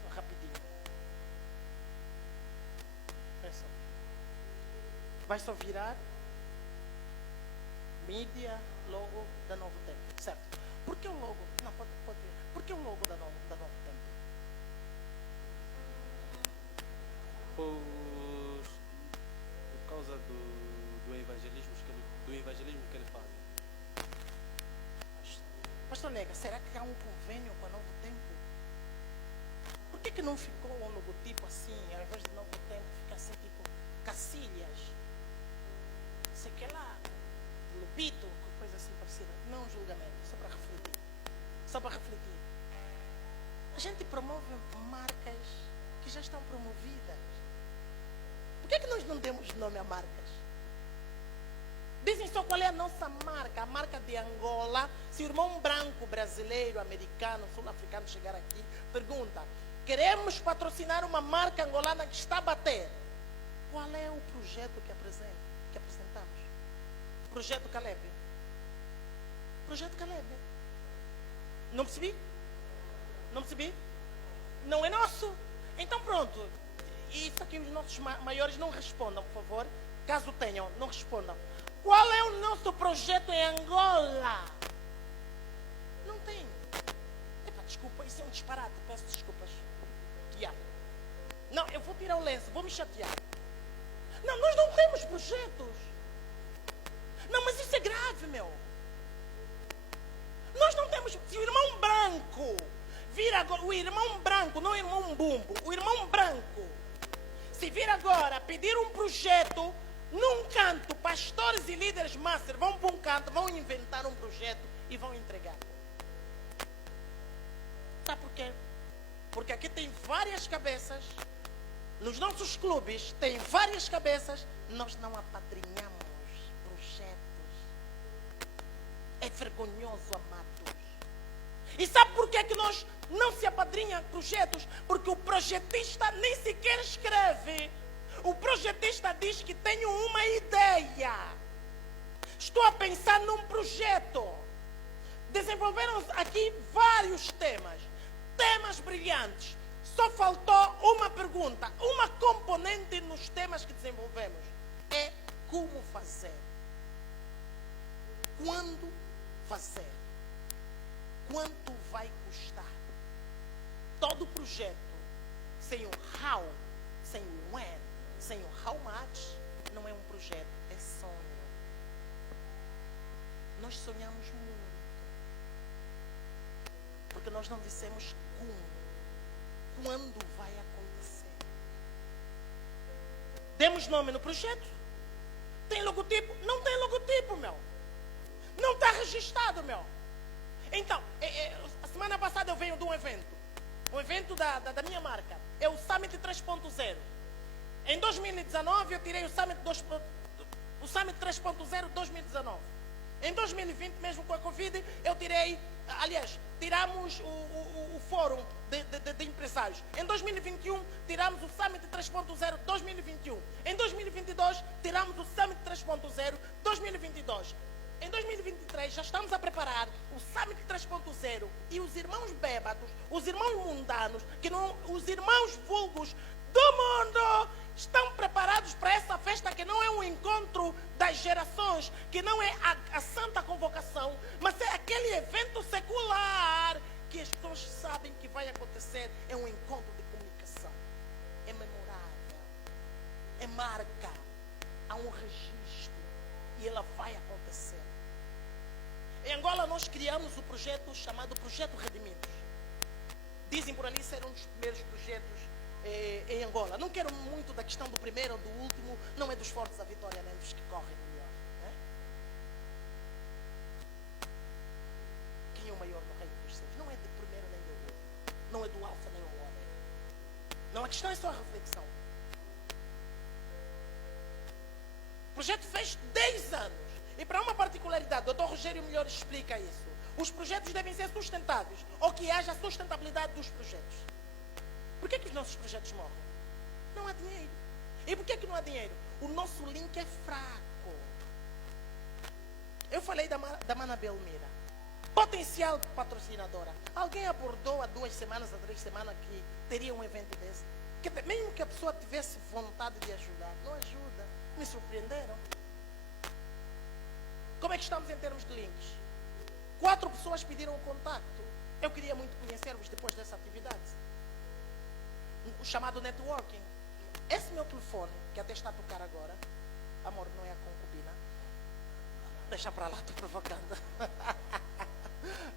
Só rapidinho. Vem só. Vai só virar. Mídia, logo da Novo Tempo. Certo. Por que o logo? Não, pode ver. Por que o logo da Novo Tempo? Por causa do evangelismo que ele faz. Pastor Nega, será que há um convênio com a Novo Tempo? Por que não ficou um logotipo assim, ao invés de Novo Tempo, fica assim tipo Cacilhas? Sei que lá, Lubito, coisa assim parecida. Não um julgamento, só para refletir. Só para refletir. A gente promove marcas que já estão promovidas. Por que nós não demos nome a marcas? Dizem só qual é a nossa marca, a marca de Angola. Se o irmão branco, brasileiro, americano, sul-africano chegar aqui, pergunta, queremos patrocinar uma marca angolana que está a bater. Qual é o projeto que apresentamos? Projeto Caleb. Projeto Caleb. Não percebi? Não percebi? Não é nosso. Então pronto. Isso aqui os nossos maiores não respondam, por favor. Caso tenham, não respondam. Qual é o nosso projeto em Angola? Não tem. Epa, desculpa, isso é um disparate. Peço desculpas. Yeah. Não, eu vou tirar o lenço, vou me chatear. Não, nós não temos projetos. Não, mas isso é grave, meu. Nós não temos. Se o irmão branco vir agora, o irmão branco, não o irmão bumbo, o irmão branco, Se vir agora pedir um projeto num canto, pastores e líderes master vão para um canto, vão inventar um projeto e vão entregar. Sabe por quê? Porque aqui tem várias cabeças, nos nossos clubes tem várias cabeças, nós não apadrinhamos projetos. É vergonhoso, amados. E sabe por que nós não se apadrinha projetos? Porque o projetista nem sequer escreve. O projetista diz que tenho uma ideia. Estou a pensar num projeto. Desenvolveram aqui vários temas. Temas brilhantes. Só faltou uma pergunta. Uma componente nos temas que desenvolvemos. É como fazer. Quando fazer. Quanto vai custar? Todo projeto sem o how, sem o when, sem o how much, não é um projeto, é sonho. Nós sonhamos muito. Porque nós não dissemos como. Quando vai acontecer? Demos nome no projeto? Tem logotipo? Não tem logotipo, meu. Não está registrado, meu. Então, a semana passada eu venho de um evento. Um evento da minha marca. É o Summit 3.0. Em 2019 eu tirei o Summit 3.0 2019. Em 2020, mesmo com a Covid, eu tirei, tiramos o fórum de empresários. Em 2021, tiramos o Summit 3.0 2021. Em 2022, tiramos o Summit 3.0 2022. Em 2023 já estamos a preparar o Summit 3.0 e os irmãos bêbados, os irmãos mundanos, os irmãos vulgos do mundo estão preparados para essa festa que não é um encontro das gerações, que não é a santa convocação, mas é aquele evento secular que as pessoas sabem que vai acontecer. É um encontro de comunicação. É memorável. É marca. Há um registro. E ela vai acontecer. Em Angola nós criamos o projeto chamado Projeto Redimidos. Dizem por ali ser um dos primeiros projetos em Angola. Não quero muito da questão do primeiro ou do último. Não é dos fortes a vitória, nem dos que correm melhor. Né? Quem é o maior no reino dos céus? Não é do primeiro nem do último. Não é do alfa nem do ômega. Não, a questão é só a reflexão. O projeto fez 10 anos. E para uma particularidade, o Dr. Rogério melhor explica isso. Os projetos devem ser sustentados, ou que haja sustentabilidade dos projetos. Por que os nossos projetos morrem? Não há dinheiro. E por que não há dinheiro? O nosso link é fraco. Eu falei da Mana Belmira, potencial patrocinadora. Alguém abordou há 2 semanas, há 3 semanas que teria um evento desse? Que mesmo que a pessoa tivesse vontade de ajudar, não ajuda. Me surpreenderam. Como é que estamos em termos de links? 4 pessoas pediram o contacto. Eu queria muito conhecer-vos depois dessa atividade. O chamado networking. Esse meu telefone, que até está a tocar agora. Amor, não é a concubina. Deixa para lá, estou provocando.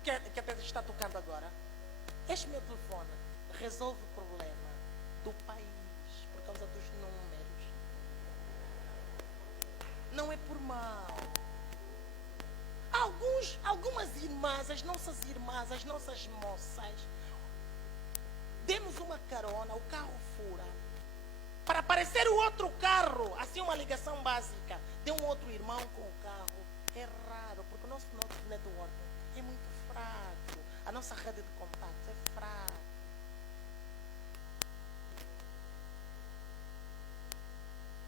que até está tocando agora. Este meu telefone resolve o problema do país por causa dos números. Não é por mal. Algumas irmãs, as nossas moças, demos uma carona, o carro fura. Para aparecer o outro carro, assim uma ligação básica, de um outro irmão com o carro. É raro, porque o nosso networking é muito fraco. A nossa rede de contatos é fraca.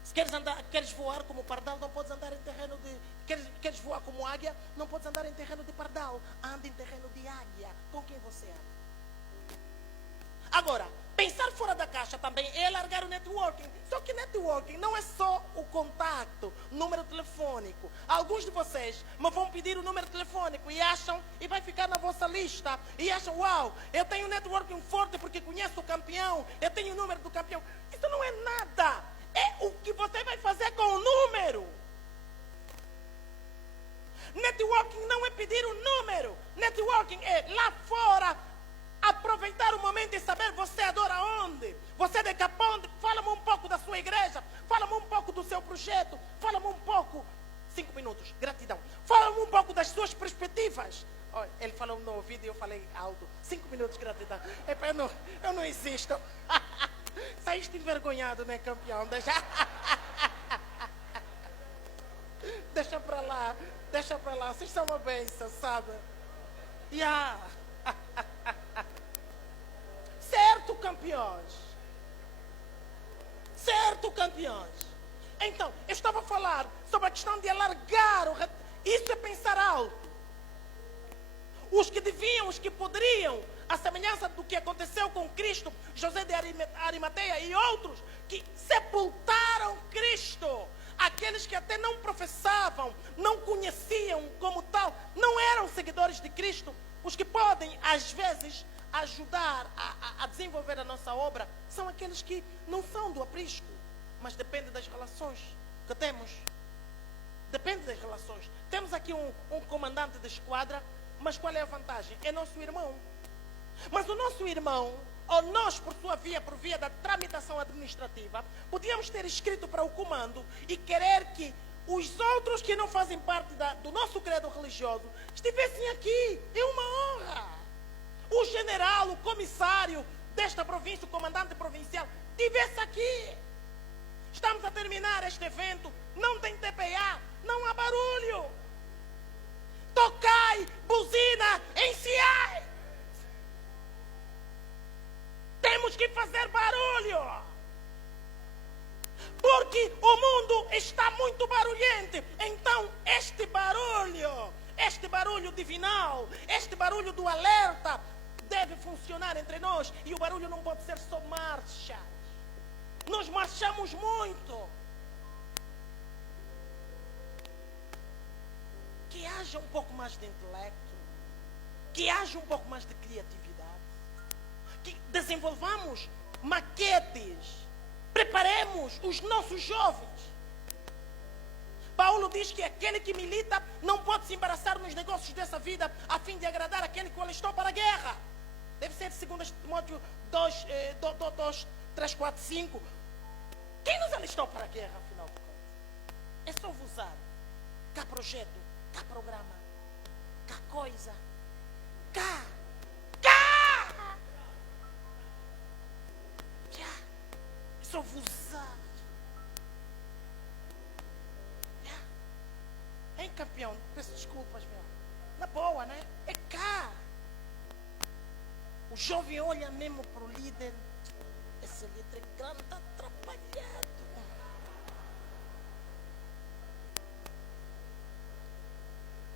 Se queres voar como pardal, não podes andar em terreno de... Queres voar como águia, não podes andar em terreno de pardal. Anda em terreno de águia. Com quem você anda? Agora, pensar fora da caixa também é largar o networking. Só que networking não é só o contato, número telefônico. Alguns de vocês me vão pedir o número telefônico e acham, e vai ficar na vossa lista, e acham, uau, eu tenho networking forte porque conheço o campeão, eu tenho o número do campeão. Isso não é nada. É o que você vai fazer com o número. Networking não é pedir o número. Networking é lá fora aproveitar o momento e saber você adora onde. Você é de Capão, fala-me um pouco da sua ouvido e eu falei alto. 5 minutos de gratidão. Epa, eu não existo. Saíste envergonhado, né, campeão? Deixa pra lá. Vocês são uma bênção, sabe? Yeah. Certo, campeões. Então, eu estava a falar sobre a questão de alargar isso é pensar alto. Os que deviam, os que poderiam, a semelhança do que aconteceu com Cristo, José de Arimateia e outros que sepultaram Cristo. Aqueles que até não professavam, não conheciam como tal, não eram seguidores de Cristo. Os que podem, às vezes, ajudar a desenvolver a nossa obra são aqueles que não são do aprisco, mas depende das relações que temos. Depende das relações. Temos aqui um comandante de esquadra, mas qual é a vantagem? É nosso irmão. Mas o nosso irmão, ou nós, por via da tramitação administrativa, podíamos ter escrito para o comando e querer que os outros que não fazem parte do nosso credo religioso estivessem aqui. É uma honra. O general, o comissário desta província, o comandante provincial, estivesse aqui. Estamos a terminar este evento, não tem TPA, não há barulho. Tocai, buzina, enciai. Temos que fazer barulho. Porque o mundo está muito barulhento. Então, este barulho divinal, este barulho do alerta, deve funcionar entre nós. E o barulho não pode ser só marcha. Nós marchamos muito. Que haja um pouco mais de intelecto. Que haja um pouco mais de criatividade. Que desenvolvamos maquetes. Preparemos os nossos jovens. Paulo diz que aquele que milita não pode se embaraçar nos negócios dessa vida a fim de agradar aquele que o alistou para a guerra. Deve ser de 2 Timóteo 2, 3, 4, 5. Quem nos alistou para a guerra, afinal de contas? É só vos usar. Cá projeto, cá programa, cá coisa, cá. É só vos usar. Hein, campeão? Peço desculpas, meu. Na boa, né? É cá. O jovem olha mesmo para o líder. Esse líder grande está atrapalhado.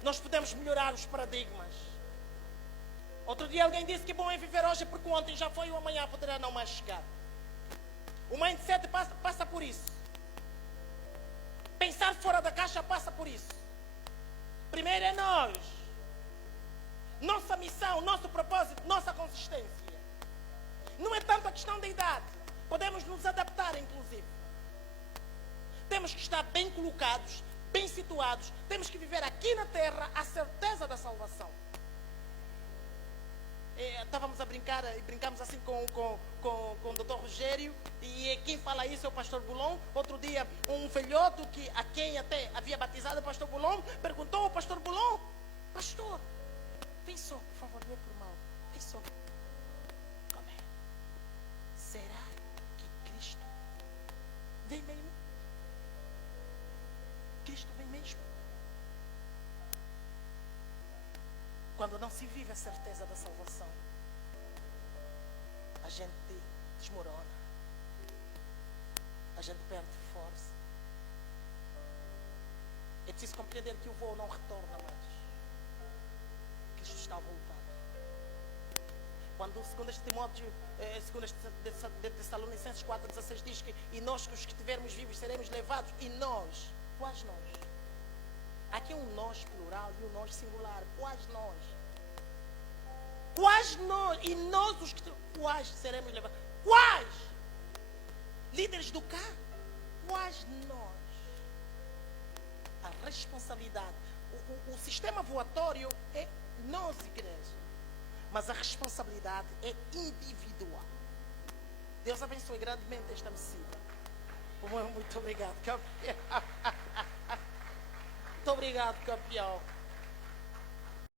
Nós podemos melhorar os paradigmas. Outro dia alguém disse que bom é viver hoje porque ontem já foi e o amanhã poderá não mais chegar. O mindset passa por isso. Pensar fora da caixa passa por isso. Primeiro é nós. Nossa missão, nosso propósito, nossa consistência. Não é tanto a questão da idade. Podemos nos adaptar, inclusive. Temos que estar bem colocados, bem situados. Temos que viver aqui na terra a certeza da salvação. Estávamos a brincar e brincamos assim com o Dr. Rogério, e quem fala isso é o pastor Boulon. Outro dia um velhoto a quem até havia batizado o pastor Boulon perguntou ao pastor Boulon: pastor, vem só, por favor, não é por mal, vem só. Como é? Será que Cristo vem mesmo? Cristo vem mesmo? Quando não se vive a certeza da salvação, a gente desmorona, a gente perde força. É preciso compreender que o voo não retorna mais. Cristo está a voltar. Quando 2 Timóteo, 2 Tessalonicenses 4,16 diz que e nós, os que estivermos vivos, seremos levados. E nós, quais nós? Aqui um nós plural e um nós singular. Quais nós? Quais nós? E nós os que... Quais seremos levados? Quais? Líderes do cá? Quais nós? A responsabilidade. O sistema voatório é nós, igreja. Mas a responsabilidade é individual. Deus abençoe grandemente esta missão. Muito obrigado, campeão. Muito obrigado, campeão.